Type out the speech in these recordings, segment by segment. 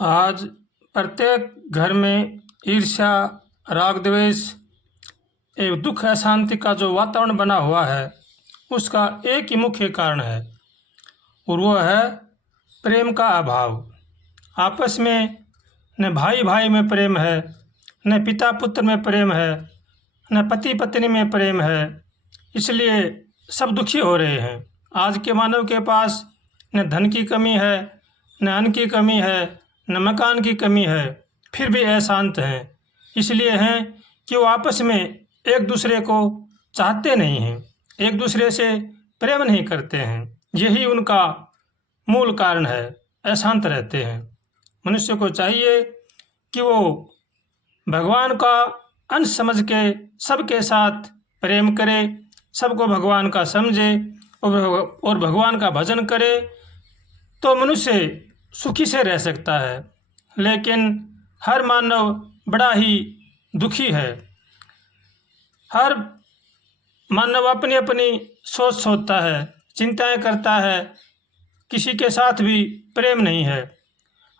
आज प्रत्येक घर में ईर्ष्या, राग द्वेष, एक दुख अशांति का जो वातावरण बना हुआ है, उसका एक ही मुख्य कारण है और वो है प्रेम का अभाव। आपस में न भाई भाई में प्रेम है, न पिता पुत्र में प्रेम है, न पति पत्नी में प्रेम है। इसलिए सब दुखी हो रहे हैं। आज के मानव के पास न धन की कमी है, न अन्न की कमी है, न मकान की कमी है, फिर भी अशांत हैं। इसलिए हैं कि वो आपस में एक दूसरे को चाहते नहीं हैं, एक दूसरे से प्रेम नहीं करते हैं। यही उनका मूल कारण है, अशांत रहते हैं। मनुष्य को चाहिए कि वो भगवान का अंश समझ के सबके साथ प्रेम करे, सबको भगवान का समझे और भगवान का भजन करे, तो मनुष्य सुखी से रह सकता है। लेकिन हर मानव बड़ा ही दुखी है। हर मानव अपनी अपनी सोच सोचता है, चिंताएं करता है, किसी के साथ भी प्रेम नहीं है।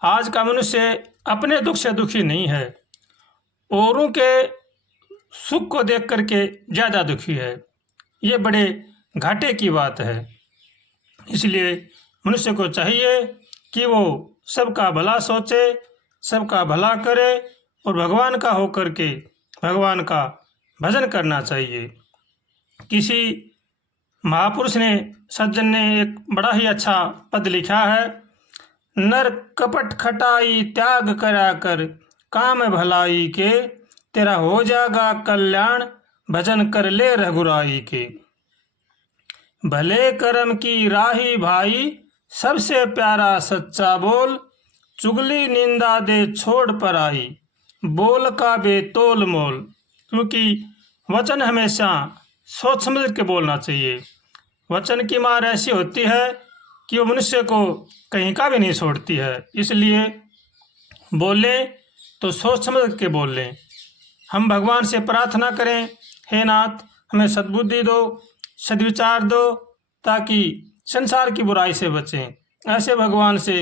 आज का मनुष्य अपने दुख से दुखी नहीं है, औरों के सुख को देख करके ज़्यादा दुखी है। ये बड़े घाटे की बात है। इसलिए मनुष्य को चाहिए कि वो सबका भला सोचे, सबका भला करे और भगवान का होकर के भगवान का भजन करना चाहिए। किसी महापुरुष ने, सज्जन ने एक बड़ा ही अच्छा पद लिखा है। नर कपट खटाई त्याग करा कर, काम भलाई के, तेरा हो जाएगा कल्याण, भजन कर ले रघुराई के। भले कर्म की राही भाई, सबसे प्यारा सच्चा बोल, चुगली निंदा दे छोड़ पर आई, बोल का बेतोल मोल। क्योंकि वचन हमेशा सोच समझ के बोलना चाहिए। वचन की मार ऐसी होती है कि वो मनुष्य को कहीं का भी नहीं छोड़ती है। इसलिए बोले तो सोच समझ के बोल लें। हम भगवान से प्रार्थना करें, हे नाथ हमें सद्बुद्धि दो, सद्विचार दो, ताकि संसार की बुराई से बचें। ऐसे भगवान से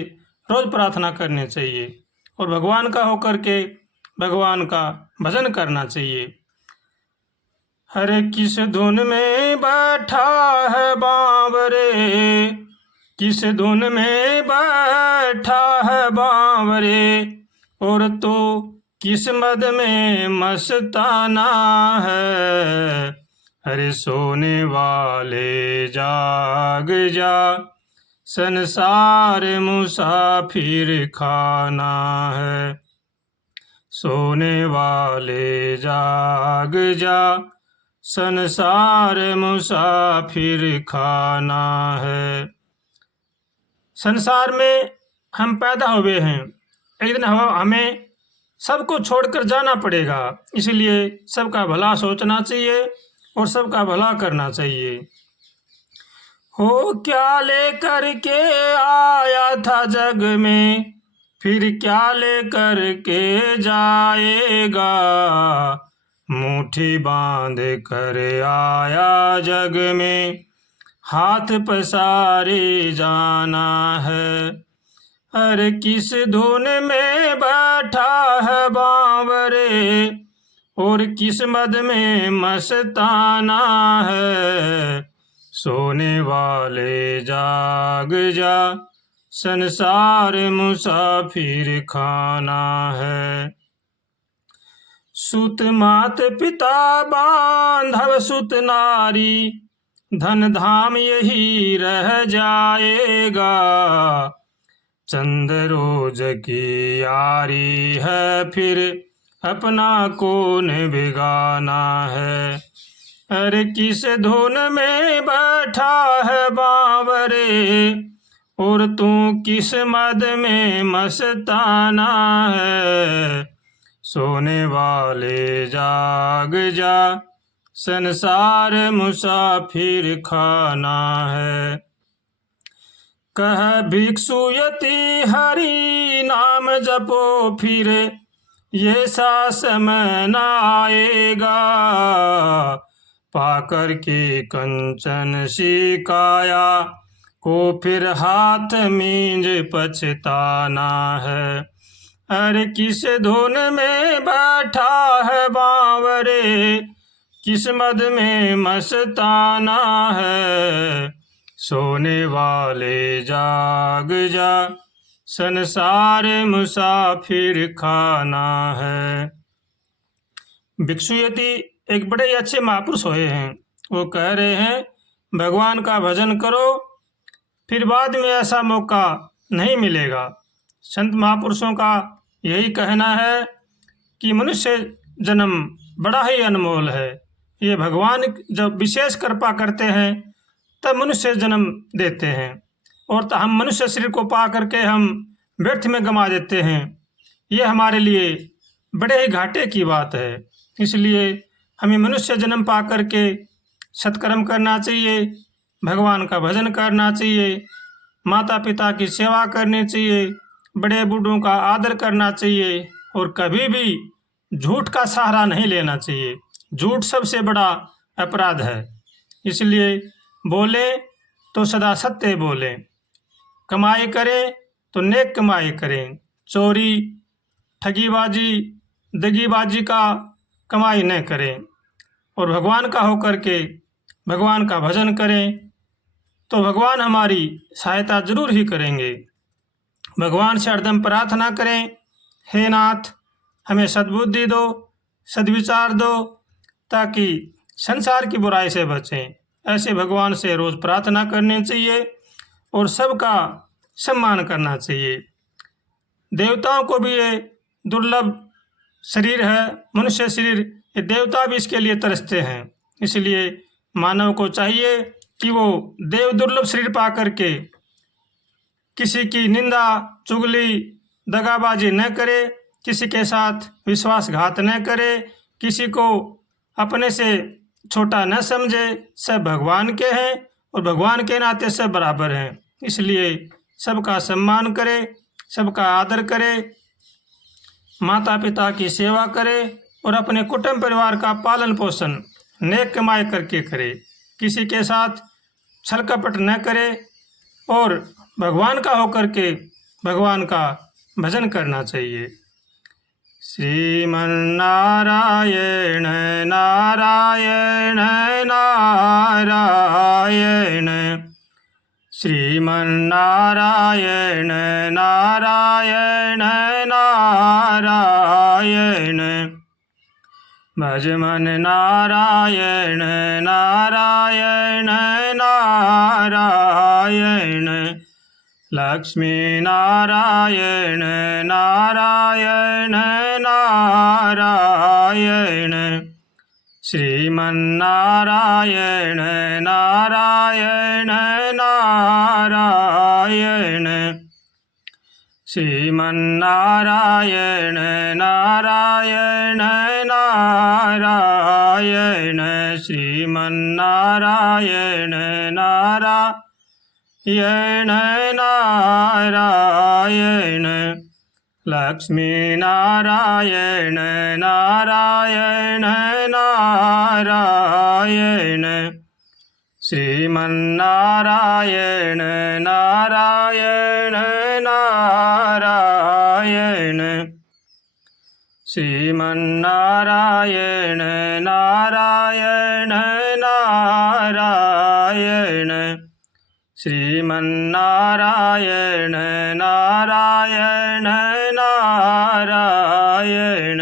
रोज प्रार्थना करनी चाहिए और भगवान का होकर के भगवान का भजन करना चाहिए। हरे किस धुन में बैठा है बावरे, किस धुन में बैठा है बावरे, और तो किस मद में मस्ताना है। अरे सोने वाले जाग जा, संसार मुसाफिर खाना है। सोने वाले जाग जा, संसार मुसाफिर खाना है। संसार में हम पैदा हुए हैं, एक दिन हमें सबको छोड़कर जाना पड़ेगा। इसलिए सबका भला सोचना चाहिए और सबका भला करना चाहिए। हो क्या लेकर के आया था जग में, फिर क्या लेकर के जाएगा। मुट्ठी बांध कर आया जग में, हाथ पसारे जाना है। अरे किस धुन में बैठा है बावरे, और किस मद में मस्ताना है। सोने वाले जाग जा, संसार मुसाफिर खाना है। सुत मात पिता बांधव सुत नारी, धन धाम यही रह जाएगा। चंद रोज की यारी है, फिर अपना कौन बिगाना है। अरे किस धुन में बैठा है बावरे, और तू किस मद में मस्ताना है। सोने वाले जाग जा, संसार मुसाफिर खाना है। कह भिक्षु यति हरि नाम जपो, फिर ये सा समय न आएगा। पाकर के कंचन सी काया को, फिर हाथ मींज पछताना है। अरे किस धुन में बैठा है बावरे, किस मद में मस्ताना है। सोने वाले जाग जा, संसार मुसाफिर खाना है। भिक्षुयति एक बड़े अच्छे महापुरुष हुए हैं। वो कह रहे हैं भगवान का भजन करो, फिर बाद में ऐसा मौका नहीं मिलेगा। संत महापुरुषों का यही कहना है कि मनुष्य जन्म बड़ा ही अनमोल है। ये भगवान जब विशेष कृपा करते हैं तब मनुष्य जन्म देते हैं, और तो हम मनुष्य शरीर को पा करके हम व्यर्थ में गंवा देते हैं। ये हमारे लिए बड़े ही घाटे की बात है। इसलिए हमें मनुष्य जन्म पा करके सत्कर्म करना चाहिए, भगवान का भजन करना चाहिए, माता पिता की सेवा करनी चाहिए, बड़े बूढ़ों का आदर करना चाहिए, और कभी भी झूठ का सहारा नहीं लेना चाहिए। झूठ सबसे बड़ा अपराध है। इसलिए बोले तो सदा सत्य बोलें, कमाई करें तो नेक कमाई करें। चोरी, ठगीबाजी, दगीबाजी का कमाई न करें, और भगवान का होकर के भगवान का भजन करें तो भगवान हमारी सहायता जरूर ही करेंगे। भगवान से हरदम प्रार्थना करें, हे नाथ हमें सद्बुद्धि दो, सद्विचार दो, ताकि संसार की बुराई से बचें। ऐसे भगवान से रोज़ प्रार्थना करनी चाहिए और सबका सम्मान करना चाहिए। देवताओं को भी ये दुर्लभ शरीर है, मनुष्य शरीर, ये देवता भी इसके लिए तरसते हैं। इसलिए मानव को चाहिए कि वो देव दुर्लभ शरीर पा करके किसी की निंदा, चुगली, दगाबाजी न करे, किसी के साथ विश्वासघात न करे, किसी को अपने से छोटा न समझे। सब भगवान के हैं और भगवान के नाते सब बराबर हैं। इसलिए सबका सम्मान करे, सबका आदर करे, माता पिता की सेवा करे और अपने कुटुंब परिवार का पालन पोषण नेक कमाई करके करे। किसी के साथ छल कपट न करे और भगवान का होकर के भगवान का भजन करना चाहिए। श्रीमन नारायण नारायण नारायण, श्रीमन नारायण नारायण नारायण, भजमन नारायण नारायण नारायण, लक्ष्मी नारायण नारायण नारायण, श्रीमन नारायण नारायण नारायण, श्रीमन नारायण नारायण नारायण, श्रीमन नारायण नारायण नारायण, लक्ष्मी नारायण नारायण नारायण, श्रीमन नारायण नारायण नारायण, श्रीमन नारायण नारायण नारायण, श्रीमन नारायण नारायण नारायण,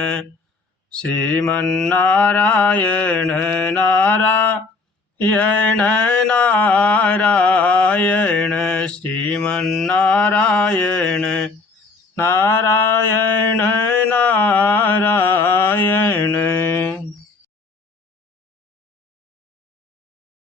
श्रीमन नारायण नारायण नारायण, श्रीमन नारायण